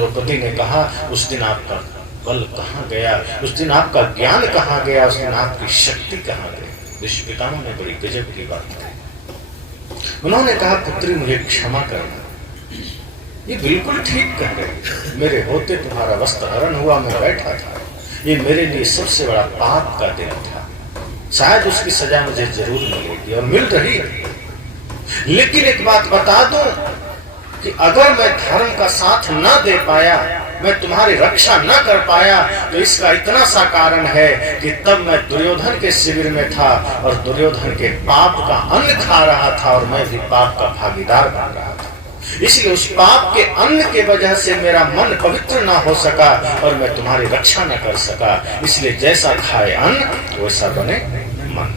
द्रौपदी ने कहा, उस दिन आपका बल कहाँ गया, उस दिन आपका ज्ञान कहाँ गया, उस दिन आपकी शक्ति कहाँ गई। विश्व पितामह ने बड़ी गजब की बात कही। उन्होंने कहा, पुत्री मुझे क्षमा करना। ये बिल्कुल ठीक कह रहे, मेरे होते तुम्हारा वस्त्र हरण हुआ, मैं बैठा था, ये मेरे लिए सबसे बड़ा पाप का दिन था। शायद उसकी सजा मुझे जरूर मिलेगी और मिल रही है। लेकिन एक बात बता दूं कि अगर मैं धर्म का साथ न दे पाया, मैं तुम्हारी रक्षा न कर पाया, तो इसका इतना सा कारण है कि तब मैं दुर्योधन के शिविर में था और दुर्योधन के पाप का अन्न खा रहा था और मैं भी पाप का भागीदार बन रहा था। इसलिए उस पाप के अन्न के वजह से मेरा मन पवित्र ना हो सका और मैं तुम्हारी रक्षा न कर सका। इसलिए जैसा खाए अन्न वैसा बने मन।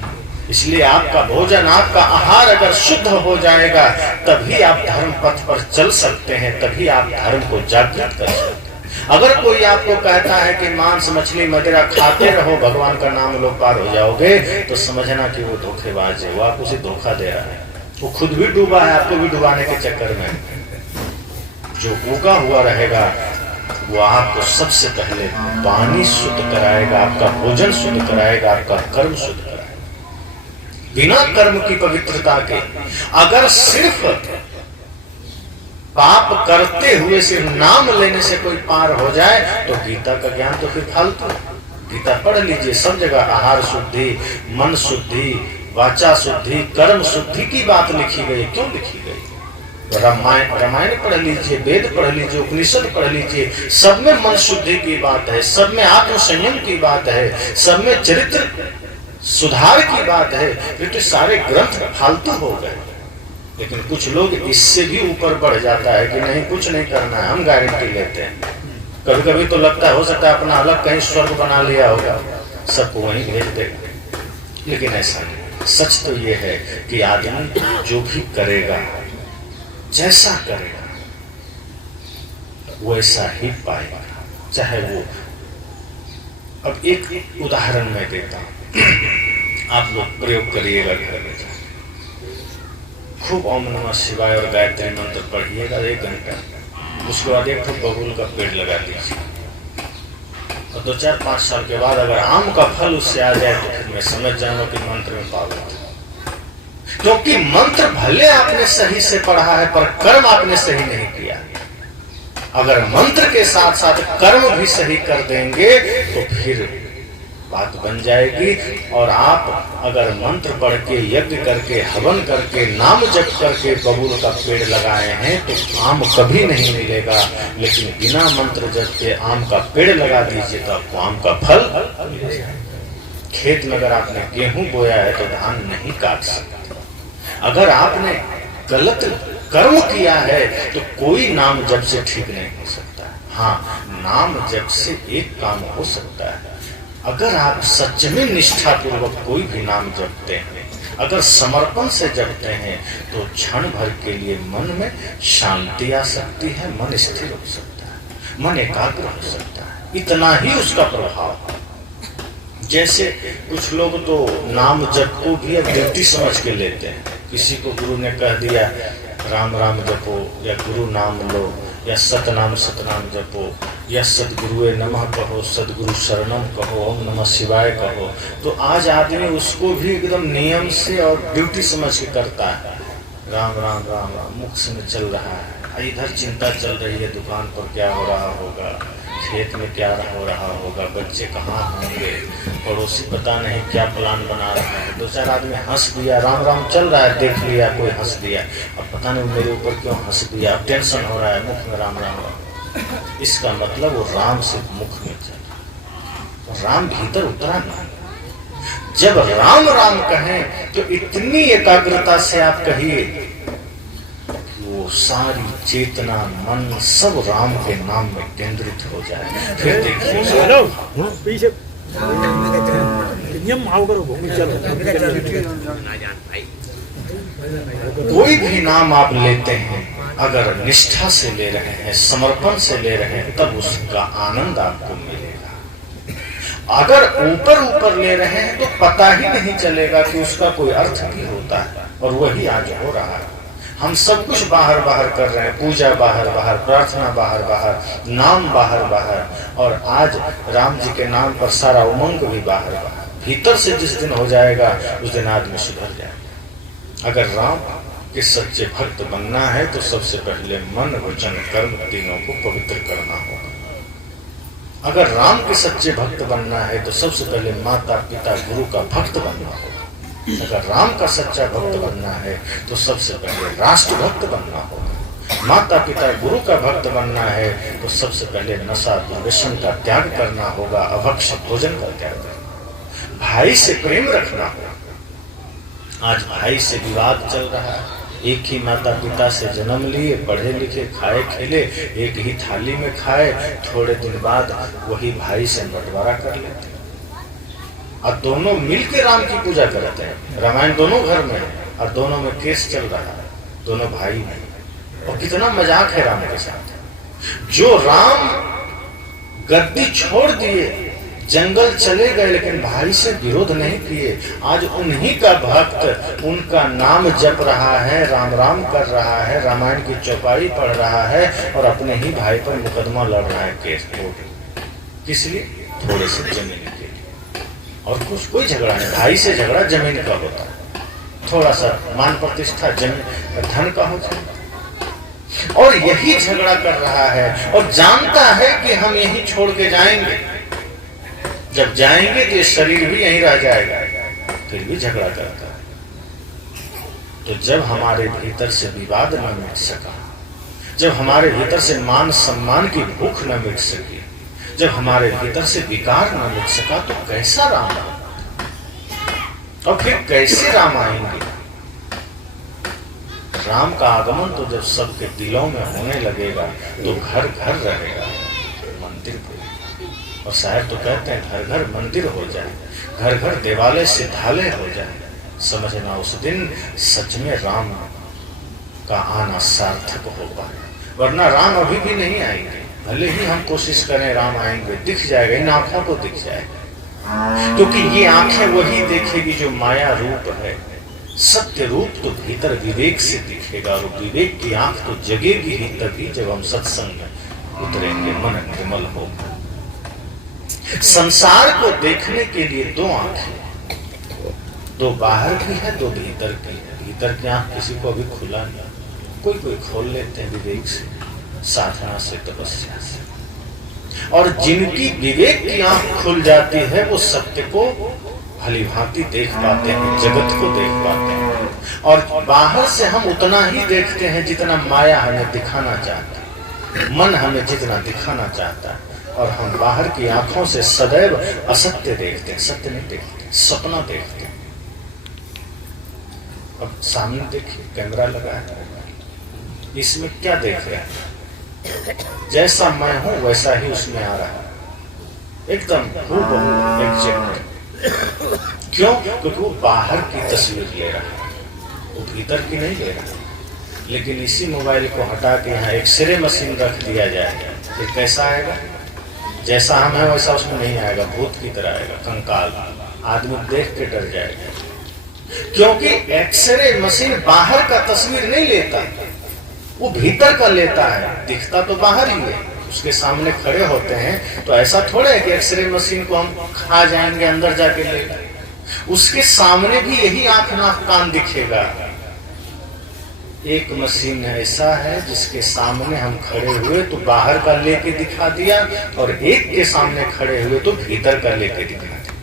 इसलिए आपका भोजन, आपका आहार अगर शुद्ध हो जाएगा, तभी आप धर्म पथ पर चल सकते हैं, तभी आप धर्म को जागृत कर सकते हैं। अगर कोई आपको कहता है कि मांस मछली मदिरा खाते रहो, भगवान का नाम लो पार हो जाओगे, तो समझना कि वो धोखेबाज है, वो आपको उसे धोखा दे रहा है। वो खुद भी डूबा है, आपको भी डुबाने के चक्कर में। जो उगा हुआ रहेगा वो आपको सबसे पहले पानी शुद्ध कराएगा, आपका भोजन शुद्ध कराएगा, आपका कर्म शुद्ध कराएगा। बिना कर्म की पवित्रता के अगर सिर्फ पाप करते हुए सिर्फ नाम लेने से कोई पार हो जाए, तो गीता का ज्ञान तो फिर फालतू। गीता पढ़ लीजिए, सब जगह आहार शुद्धि, मन शुद्धि, वाचा शुद्धि, कर्म शुद्धि की बात लिखी गई। क्यों लिखी गई? रामायण पढ़ लीजिए, वेद पढ़ लीजिए, उपनिषद पढ़ लीजिए, सब में मन शुद्धि की बात है, सब में आत्म संयम की बात है, सब में चरित्र सुधार की बात है। फिर तो सारे ग्रंथ फालतू हो गए। लेकिन कुछ लोग इससे भी ऊपर बढ़ जाता है कि नहीं, कुछ नहीं करना है, हम गारंटी लेते हैं। कभी कभी तो लगता है, हो सकता है अपना अलग कहीं स्वर्ग बना लिया होगा, सबको वहीं भेज देगा। लेकिन ऐसा नहीं। सच तो ये है कि आदमी जो भी करेगा, जैसा करेगा, वैसा ही पाएगा, चाहे वो। अब एक उदाहरण मैं देता हूं, आप लोग प्रयोग करिएगा घर में। खूब ओम नमः शिवाय और गायत्री मंत्र पढ़िएगा 1 घंटा। उसके बाद एक तो बबूल का पेड़ लगा दीजिए और 2-4-5 साल के बाद अगर आम का फल उससे आ जाए तो फिर मैं समझ जाऊंगा कि मंत्र में पावर है। क्योंकि मंत्र भले आपने सही से पढ़ा है, पर कर्म आपने सही नहीं किया। अगर मंत्र के साथ साथ कर्म भी सही कर देंगे तो फिर बात बन जाएगी। और आप अगर मंत्र पढ़ के, यज्ञ करके, हवन करके, नाम जप करके बबूल का पेड़ लगाए हैं तो आम कभी नहीं मिलेगा। लेकिन बिना मंत्र जप के आम का पेड़ लगा दीजिए तो आपको आम का फल मिलेगा। खेत में अगर आपने गेहूं बोया है तो धान नहीं काट सकते। अगर आपने गलत कर्म किया है तो कोई नाम जप से ठीक नहीं हो सकता। हाँ, नाम जप से एक काम हो सकता है। अगर आप सच में निष्ठा पूर्वक कोई भी नाम जपते हैं, अगर समर्पण से जपते हैं, तो क्षण भर के लिए मन में शांति आ सकती है, मन स्थिर हो सकता है, मन एकाग्र हो सकता है। इतना ही उसका प्रभाव। जैसे कुछ लोग तो नाम जप को भी ड्यूटी समझ के लेते हैं। किसी को गुरु ने कह दिया राम राम जपो, या गुरु नाम लो, या सतनाम जपो, या सदगुरुए नमः कहो, सदगुरु शरणम कहो, ओम नमः शिवाय कहो, तो आज आदमी उसको भी एकदम नियम से और ड्यूटी समझ के करता है। राम राम राम राम मुख से में चल रहा है, इधर चिंता चल रही है, दुकान पर क्या हो रहा होगा, खेत में क्या हो रहा होगा, बच्चे कहाँ होंगे, पड़ोसी पता नहीं क्या प्लान बना रहा है। 2-4 आदमी हंस दिया, राम राम चल रहा है, देख लिया कोई हंस दिया, अब पता नहीं मेरे ऊपर क्यों हंस दिया, अब टेंशन हो रहा है, मुख में राम राम राम। इसका मतलब वो राम से मुख में चल, राम भीतर उतरा नहीं। जब राम राम कहें तो इतनी एकाग्रता से आप कहिए, वो सारी चेतना, मन सब राम के नाम में केंद्रित हो जाए। फिर देखिए कोई भी नाम आप लेते हैं, अगर निष्ठा से ले रहे हैं, समर्पण से ले रहे हैं, तब उसका आनंद आपको मिलेगा। अगर ऊपर ऊपर ले रहे हैं तो पता ही नहीं चलेगा कि उसका कोई अर्थ भी होता है, और वही आज हो रहा है। हम सब कुछ बाहर बाहर कर रहे हैं, पूजा बाहर बाहर, प्रार्थना बाहर बाहर, नाम बाहर बाहर, और आज राम जी के नाम पर सारा उमंग भी बाहर बाहर। भीतर से जिस दिन हो जाएगा उस दिन आदमी सुधर जाएगा। अगर राम के सच्चे भक्त बनना है तो सबसे पहले मन, वचन, कर्म तीनों को पवित्र करना होगा। अगर राम के सच्चे भक्त बनना है तो सबसे पहले माता पिता गुरु का भक्त बनना होगा। अगर राम का सच्चा भक्त बनना है तो सबसे पहले राष्ट्र भक्त बनना होगा। माता पिता गुरु का भक्त बनना है तो सबसे पहले नशा दुर्व्यसन का त्याग करना होगा, अभक्ष भोजन का त्याग करना, भाई से प्रेम रखना होगा। आज भाई से विवाद चल रहा है। एक ही माता पिता से जन्म लिए, पढ़े लिखे, खाए खेले, एक ही थाली में खाए, थोड़े दिन बाद वही भाई से बंटवारा कर लेते हैं। और दोनों मिलकर राम की पूजा करते हैं। रामायण दोनों घर में है और दोनों में केस चल रहा है, दोनों भाई हैं। और कितना मजाक है राम के साथ। जो राम गद्दी छोड़ दिए, जंगल चले गए, लेकिन भाई से विरोध नहीं किए। आज उन्हीं का भक्त उनका नाम जप रहा है, राम राम कर रहा है, रामायण की चौपाई पढ़ रहा है और अपने ही भाई पर मुकदमा लड़ रहा है, केस कोर्ट। किस लिए? थोड़े से जमीन के लिए। और कुछ कोई झगड़ा नहीं। भाई से झगड़ा जमीन का होता है, थोड़ा सा मान प्रतिष्ठा जमीन धन का होता है। और यही झगड़ा कर रहा है और जानता है कि हम यही छोड़ के जाएंगे। जब जाएंगे तो ये शरीर भी यहीं रह जाएगा, फिर भी झगड़ा करता है। तो जब हमारे भीतर से विवाद न मिट सका, जब हमारे भीतर से मान सम्मान की भूख न मिट सकी, जब हमारे भीतर से विकार न मिट सका, तो कैसा राम और फिर कैसे राम आएंगे? राम का आगमन तो जब सबके दिलों में होने लगेगा तो घर घर रहेगा, मंदिर को। और शायद तो कहते हैं घर घर मंदिर हो जाए, घर घर देवालय सिद्धालय हो जाए। समझना उस दिन सच में राम का आना सार्थक हो पाए, वरना राम अभी भी नहीं आएंगे। भले ही हम कोशिश करें राम आएंगे, दिख जाएगा, इन आंखों को दिख जाएगा, क्योंकि ये आंखें वही देखेगी जो माया रूप है। सत्य रूप तो भीतर विवेक से दिखेगा, और विवेक की आंख तो जगेगी ही तभी जब हम सत्संग में उतरेंगे, मन निर्मल होगा। संसार को देखने के लिए दो आंखें, दो बाहर की है, दो भीतर की है। भीतर की आंख किसी को अभी खुला नहीं, कोई कोई खोल लेते हैं विवेक से, साधना से, तपस्या से। और जिनकी विवेक की आंख खुल जाती है वो सत्य को भली भांति देख पाते हैं, जगत को देख पाते हैं। और बाहर से हम उतना ही देखते हैं जितना माया हमें दिखाना चाहता है, मन हमें जितना दिखाना चाहता है। और हम बाहर की आंखों से सदैव असत्य देखते हैं, सत्य नहीं देखते, सपना देखते हैं। अब सामने देखिए, कैमरा लगा है, इसमें क्या देख रहे हैं? जैसा मैं हूं वैसा ही उसमें आ रहा है, एकदम हूबहू एग्जैक्ट। क्यों? क्योंकि वो बाहर की तस्वीर ले रहा है, वो भीतर की नहीं ले रहा। लेकिन इसी मोबाइल को हटा के यहाँ एक्सरे मशीन रख दिया जाए, फिर कैसा आएगा? जैसा हम है वैसा उसमें नहीं आएगा, भूत की तरह आएगा, कंकाल। आदमी देख के डर जाएगा, क्योंकि एक्सरे मशीन बाहर का तस्वीर नहीं लेता, वो भीतर का लेता है। दिखता तो बाहर ही है, उसके सामने खड़े होते हैं तो ऐसा थोड़ा है कि एक्सरे मशीन को हम खा जाएंगे, अंदर जाके ले। उसके सामने भी यही आंख नाक कान दिखेगा। एक मशीन ऐसा है जिसके सामने हम खड़े हुए तो बाहर का लेके दिखा दिया, और एक के सामने खड़े हुए तो भीतर का लेके दिखा दिया।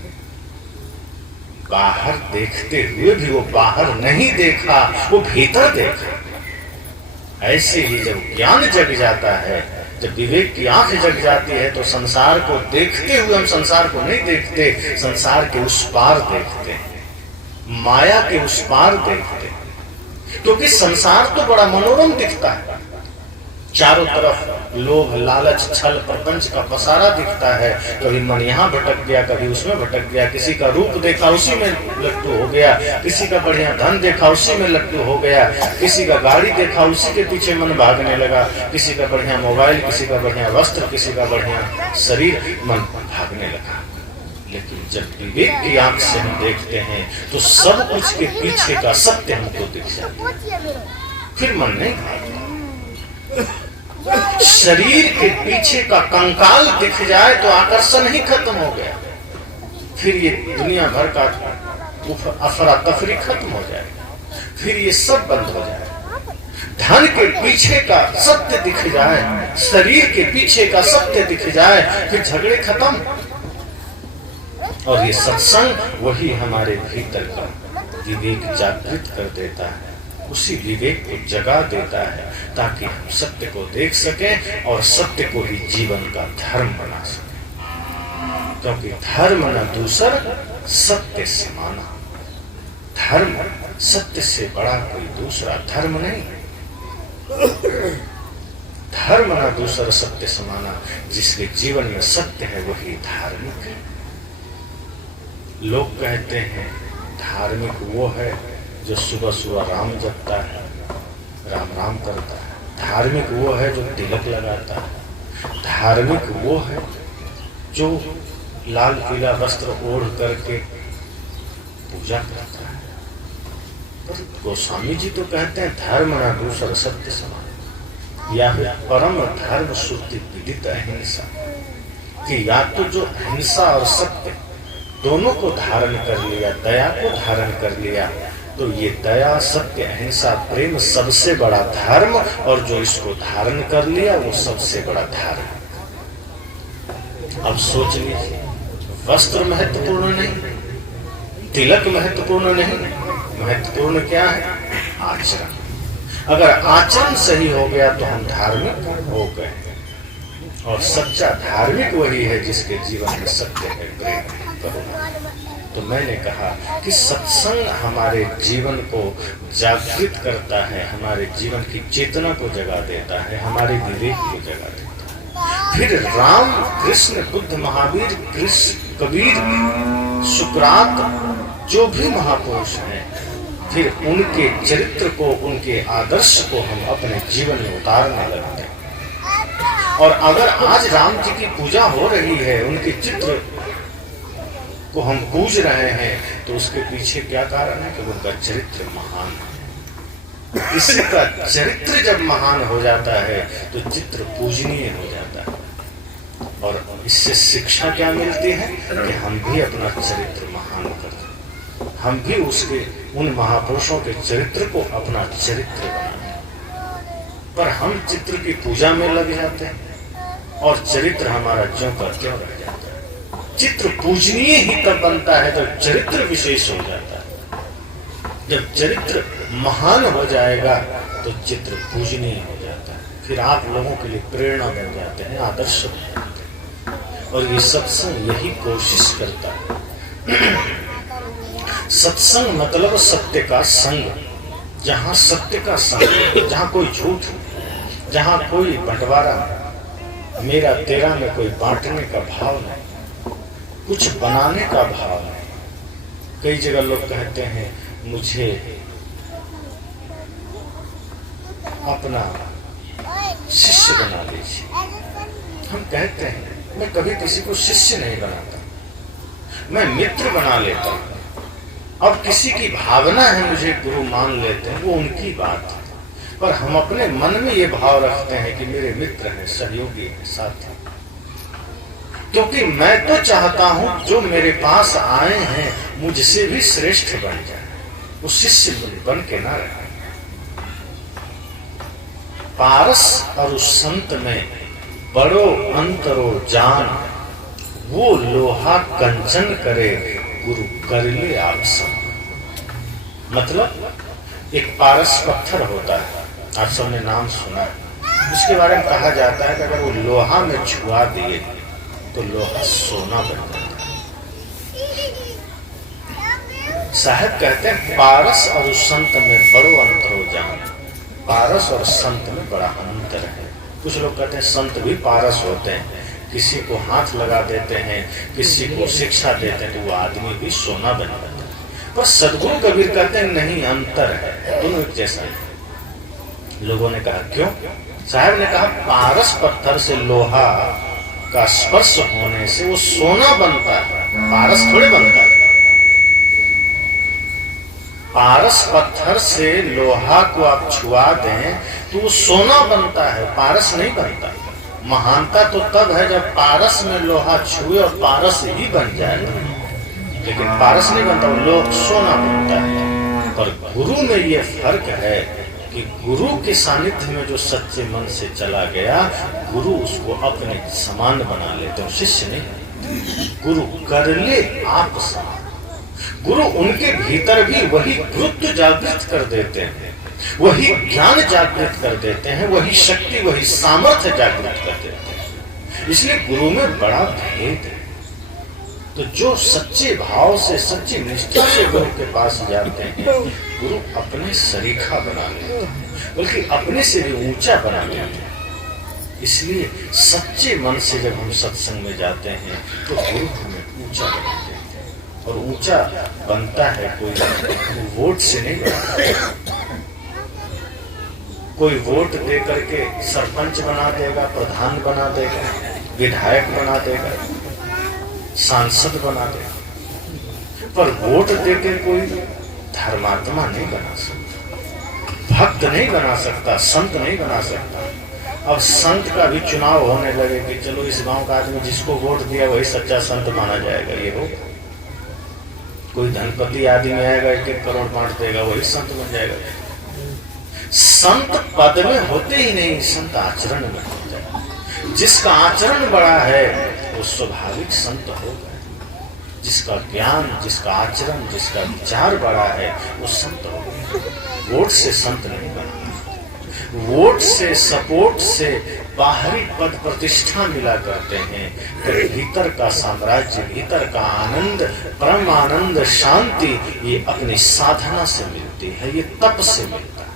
बाहर देखते हुए भी वो बाहर नहीं देखा, वो भीतर देखा। ऐसे ही जब ज्ञान जग जाता है, जब विवेक की आंख जग जाती है, तो संसार को देखते हुए हम संसार को नहीं देखते, संसार के उस पार देखते हैं, माया के उस पार देखते हैं। क्योंकि संसार तो बड़ा मनोरम दिखता है, चारों तरफ लोभ, लालच, छल, प्रपंच का पसारा दिखता है। कभी मन यहाँ भटक गया, कभी उसमें भटक गया। किसी का रूप देखा उसी में लट्टू हो गया, किसी का बढ़िया धन देखा उसी में लट्टू हो गया, किसी का गाड़ी देखा उसी के पीछे मन भागने लगा, किसी का बढ़िया मोबाइल, किसी का बढ़िया वस्त्र, किसी का बढ़िया शरीर, मन भागने लगा। लेकिन जब विवेक की आंख से हम देखते हैं तो सब कुछ के पीछे का सत्य हमको दिख जाता है। फिर मन नहीं भागता। शरीर के पीछे का कंकाल दिख जाए तो आकर्षण ही खत्म हो गया। फिर ये दुनिया भर का अफरा तफरी खत्म हो जाए, फिर ये सब बंद हो जाए। धन के पीछे का सत्य दिख जाए, शरीर के पीछे का सत्य दिख जाए, फिर झगड़े खत्म। और ये सत्संग वही हमारे भीतर का विवेक जागृत कर देता है, उसी विवेक को जगा देता है, ताकि हम सत्य को देख सकें और सत्य को ही जीवन का धर्म बना सकें। क्योंकि धर्म न दूसर सत्य समाना। धर्म सत्य से बड़ा कोई दूसरा धर्म नहीं। धर्म न दूसर सत्य समाना। जिसके जीवन में सत्य है वही धार्मिक है। लोग कहते हैं धार्मिक वो है जो सुबह सुबह राम जपता है, राम राम करता है। धार्मिक वो है जो तिलक लगाता है। धार्मिक वो है जो लाल पीला वस्त्र ओढ़ करके पूजा करता है। पर गोस्वामी जी तो कहते हैं धर्म न दूसर सत्य समान, या फिर परम धर्म श्रुति विदित अहिंसा, कि या तो जो अहिंसा और सत्य दोनों को धारण कर लिया, दया को धारण कर लिया, तो ये दया सत्य अहिंसा प्रेम सबसे बड़ा धर्म, और जो इसको धारण कर लिया वो सबसे बड़ा धर्म। अब सोच लीजिए, वस्त्र महत्वपूर्ण नहीं, तिलक महत्वपूर्ण नहीं, महत्वपूर्ण क्या है? आचरण। अगर आचरण सही हो गया तो हम धार्मिक हो गए। और सच्चा धार्मिक वही है जिसके जीवन में सत्य है, प्रेम है, करुणा। तो मैंने कहा कि सत्संग हमारे जीवन को जागृत करता है, हमारे जीवन की चेतना को जगा देता है, हमारे विवेक को जगा देता है। फिर राम, कृष्ण, बुद्ध, महावीर, कृष्ण, कबीर, सुकरात, जो भी महापुरुष हैं, फिर उनके चरित्र को, उनके आदर्श को हम अपने जीवन में उतारने लगते हैं। और अगर आज राम जी की पूजा हो रही है, उनके चित्र को हम पूज रहे हैं, तो उसके पीछे क्या कारण है? कि उनका चरित्र महान है। किसी का चरित्र जब महान हो जाता है तो चित्र पूजनीय हो जाता है। और इससे शिक्षा क्या मिलती है? कि हम भी अपना चरित्र महान करें, हम भी उसके उन महापुरुषों के चरित्र को अपना चरित्र बनाएं। पर हम चित्र की पूजा में लग जाते हैं और चरित्र हमारा ज्यों का त्यों रह जाता है। चित्र पूजनीय ही तब बनता है जब चरित्र विशेष हो जाता है। जब चरित्र महान हो जाएगा तो चित्र पूजनीय हो जाता है। फिर आप लोगों के लिए प्रेरणा बन जाते हैं, आदर्श बन जाते हैं। और ये सत्संग यही कोशिश करता है। सत्संग मतलब सत्य का संग। जहां सत्य का संग, जहां कोई झूठ, जहां कोई बंटवारा, मेरा तेरा में कोई बांटने का भाव नहीं, कुछ बनाने का भाव है। कई जगह लोग कहते हैं मुझे अपना शिष्य बना लीजिए। हम कहते हैं मैं कभी किसी को शिष्य नहीं बनाता, मैं मित्र बना लेता हूं। अब किसी की भावना है मुझे गुरु मान लेते हैं, वो उनकी बात है। पर हम अपने मन में ये भाव रखते हैं कि मेरे मित्र हैं, सहयोगी हैं, साथी। क्योंकि मैं तो चाहता हूं जो मेरे पास आए हैं मुझसे भी श्रेष्ठ बन जाए, वो शिष्य बन के ना रहे। पारस और उस संत में बड़ो अंतरो जान, वो लोहा कंचन करे गुरु कर ले आप सब। मतलब एक पारस पत्थर होता है, आप सबने नाम सुना है। उसके बारे में कहा जाता है कि अगर वो लोहा में छुआ दिए तो लोहा सोना बन जाता है। साहब कहते हैं पारस और उस संत में बड़ो अंतर हो जाना। पारस और संत में बड़ा अंतर है। कुछ लोग कहते हैं संत भी पारस होते हैं, किसी को हाथ लगा देते हैं, किसी को शिक्षा देते हैं, तो वो आदमी भी सोना बन जाता है। पर सदगुरु कबीर कहते हैं नहीं, अंतर है, दोनों एक जैसा है। लोगों ने कहा क्यों? साहब ने कहा पारस पत्थर से लोहा का स्पर्श होने से वो सोना बनता है, पारस थोड़े बनता है। पारस पत्थर से लोहा को आप छुआ दें तो वो सोना बनता है, पारस नहीं बनता। महानता तो तब है जब पारस में लोहा छुए और पारस ही बन जाए, लेकिन पारस नहीं बनता, वो सोना बनता है। पर गुरु में ये फर्क है कि गुरु के सानिध्य में जो सच्चे मन से चला गया, गुरु उसको अपने समान बना लेते हैं, शिष्य नहीं। गुरु कर ले आप समान। गुरु उनके भीतर भी वही गुरुत्व जागृत कर देते हैं, वही ज्ञान जागृत कर देते हैं, वही शक्ति, वही सामर्थ्य जागृत कर देते हैं। इसलिए गुरु में बड़ा भेद है। तो जो सच्चे भाव से, सच्ची निष्ठा से गुरु के पास जाते हैं, गुरु अपने सरीखा बना लेते हैं, बल्कि अपने से भी ऊंचा बना लेते हैं। इसलिए सच्चे मन से जब हम सत्संग में जाते हैं तो गुरु हमें ऊंचा बना देते हैं। और ऊंचा बनता है कोई वोट से नहीं बनता। कोई वोट दे करके सरपंच बना देगा, प्रधान बना देगा, विधायक बना देगा, सांसद बना देगा, पर वोट देकर कोई धर्मात्मा नहीं बना सकता, भक्त नहीं बना सकता, संत नहीं बना सकता। अब संत का भी चुनाव होने लगे कि चलो इस गांव का आदमी जिसको वोट दिया वही सच्चा संत माना जाएगा, ये हो। कोई धनपति आदमी आएगा, 1-1 करोड़ बांट देगा, वही संत बन जाएगा। संत पद में होते ही नहीं, संत आचरण में होता है। जिसका आचरण बड़ा है वो स्वाभाविक संत होगा। जिसका ज्ञान, जिसका आचरण, जिसका विचार बड़ा है वो संत होगा। वोट से संत नहीं बनता। वोट से, सपोर्ट से बाहरी पद प्रतिष्ठा मिला करते हैं, तो भीतर का साम्राज्य, भीतर का आनंद, परम आनंद, शांति ये अपनी साधना से मिलती है, ये तप से मिलता है।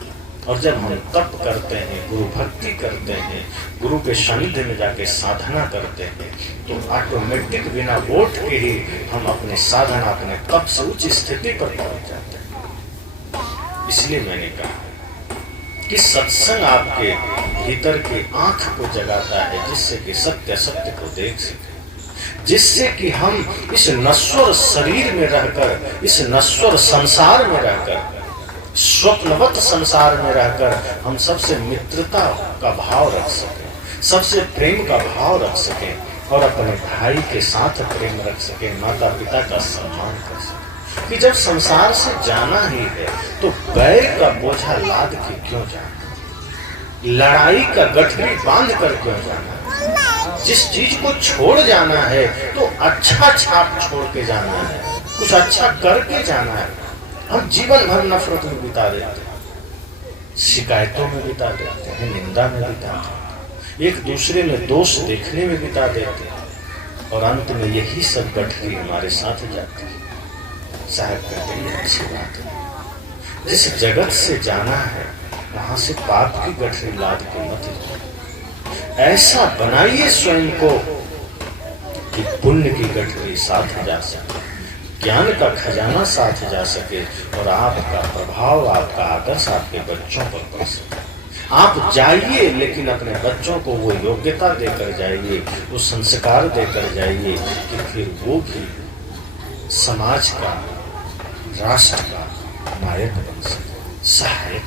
और जब हम तप करते हैं, गुरु भक्ति करते हैं, गुरु के सानिध्य में जाके साधना करते हैं, तो ऑटोमेटिक बिना वोट के ही हम अपने साधना, अपने तप से उच्च स्थिति पर पहुंच जाते हैं। इसलिए मैंने कहा कि सत्संग आपके भीतर की आंख को जगाता है, जिससे कि सत्य सत्य को देख सके, जिससे कि हम इस नश्वर शरीर में रहकर, इस नश्वर संसार में रहकर, स्वप्नवत संसार में रहकर हम सबसे मित्रता का भाव रख सकें, सबसे प्रेम का भाव रख सकें और अपने भाई के साथ प्रेम रख सकें, माता पिता का सम्मान कर सकें। कि जब संसार से जाना ही है तो बैर का बोझा लाद के क्यों जाना, लड़ाई का गठरी बांध कर क्यों जाना। जिस चीज को छोड़ जाना है तो अच्छा छाप छोड़ के जाना है, कुछ अच्छा करके जाना है। हम जीवन भर नफरत में बिता देते हैं, शिकायतों में बिता देते हैं, निंदा में बिता देते हैं, एक दूसरे में दोष देखने में बिता देते हैं, और अंत में यही सब गठरी हमारे साथ जाती है। साहब कहते हैं अच्छी बात है, जिस जगत से जाना है वहां से पाप की गठरी लाद के मत लो। ऐसा बनाइए स्वयं को कि पुण्य की गठरी साथ जा सके, ज्ञान का खजाना साथ जा सके, और आपका प्रभाव, आपका आदर्श आपके बच्चों पर पड़ सके। आप जाइए, लेकिन अपने बच्चों को वो योग्यता देकर जाइए, वो संस्कार देकर जाइए कि फिर वो भी समाज का, राष्ट्र का नायक बन सके, सहायक